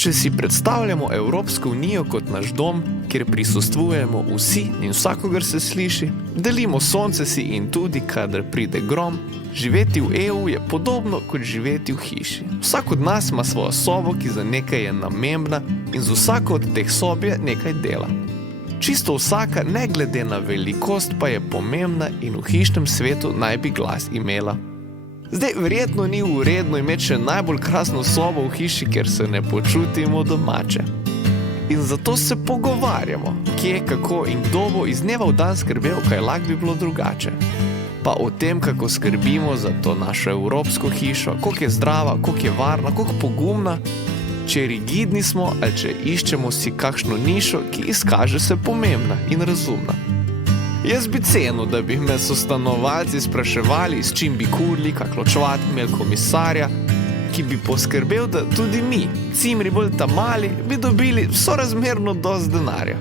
Če si predstavljamo Evropsko unijo kot naš dom, kjer prisustvujemo vsi in vsakogar se sliši, delimo sonce si in tudi, kadar pride grom, živeti v EU je podobno kot živeti v hiši. Vsak od nas ima svojo sobo, ki za nekaj je namembna in z vsako od teh sob je nekaj dela. Čisto vsaka, ne glede na velikost, pa je pomembna in v hišnem svetu naj bi glas imela. Zdaj, verjetno ni vredno imeti še najbolj krasno sobo v hiši, ker se ne počutimo domače. In zato se pogovarjamo, kje, kako in kdo bo iz dneva v dan skrbel, kaj lahko bi bilo drugače. Pa o tem, kako skrbimo za to našo evropsko hišo, koliko je zdrava, koliko je varna, koliko pogumna, če rigidni smo ali če iščemo si kakšno nišo, ki izkaže se pomembna in razumna. Jaz bi cenil, da bi me sostanovalci spraševali, s čim bi kurili, kak ločovat, imeli komisarja, ki bi poskrbel, da tudi mi, cimri bolj mali, bi dobili sorazmerno dosti denarja.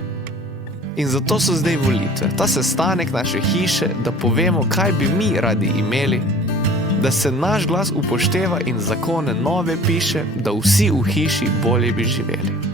In zato so zdaj volitve, ta sestanek naše hiše, da povemo, kaj bi mi radi imeli, da se naš glas upošteva in zakone nove piše, da vsi v hiši bolje bi živeli.